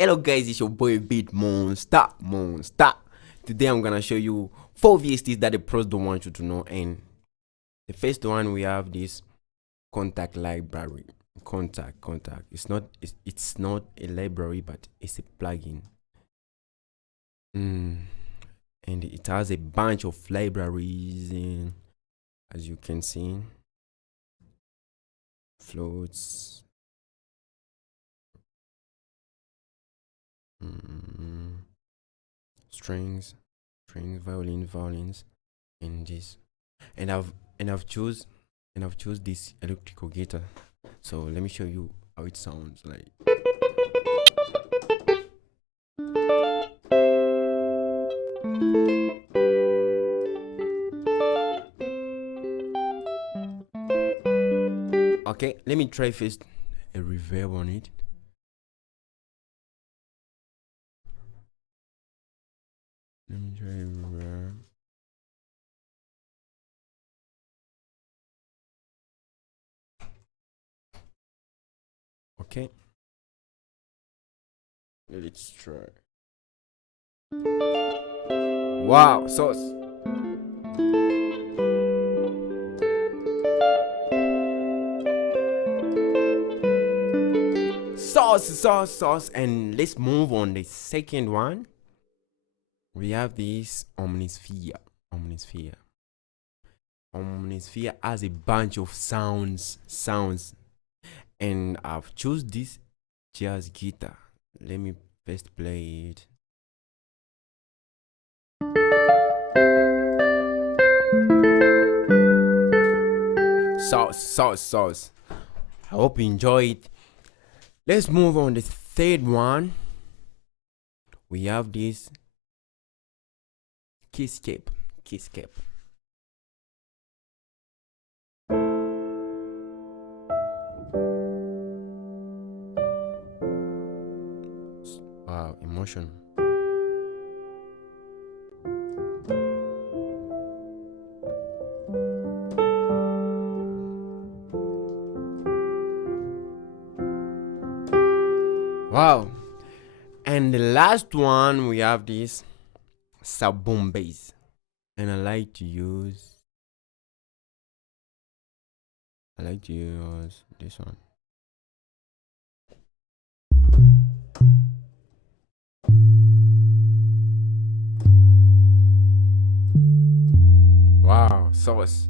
Hello guys, it's your boy Beat Monster. Today I'm gonna show you 4 VSTs that the pros don't want you to know. And the first one, we have this contact library. Contact. It's not a library, but it's a plugin. And it has a bunch of libraries, and as you can see, floats. Strings, violins, and this. And I've choose this electrical guitar. So let me show you how it sounds like. Okay, let me try first a reverb on it. Let me try a reverb. Okay, let's try. Wow, sauce. Sauce. And let's move on the second one. We have this Omnisphere. Omnisphere has a bunch of sounds, and I've choose this jazz guitar. Let me first play it. Sauce. I hope you enjoy it. Let's move on the third one. We have this Keyscape. Wow, emotional. Wow. And the last one, we have this sub-boom bass. And I like to use this one. Wow, sauce.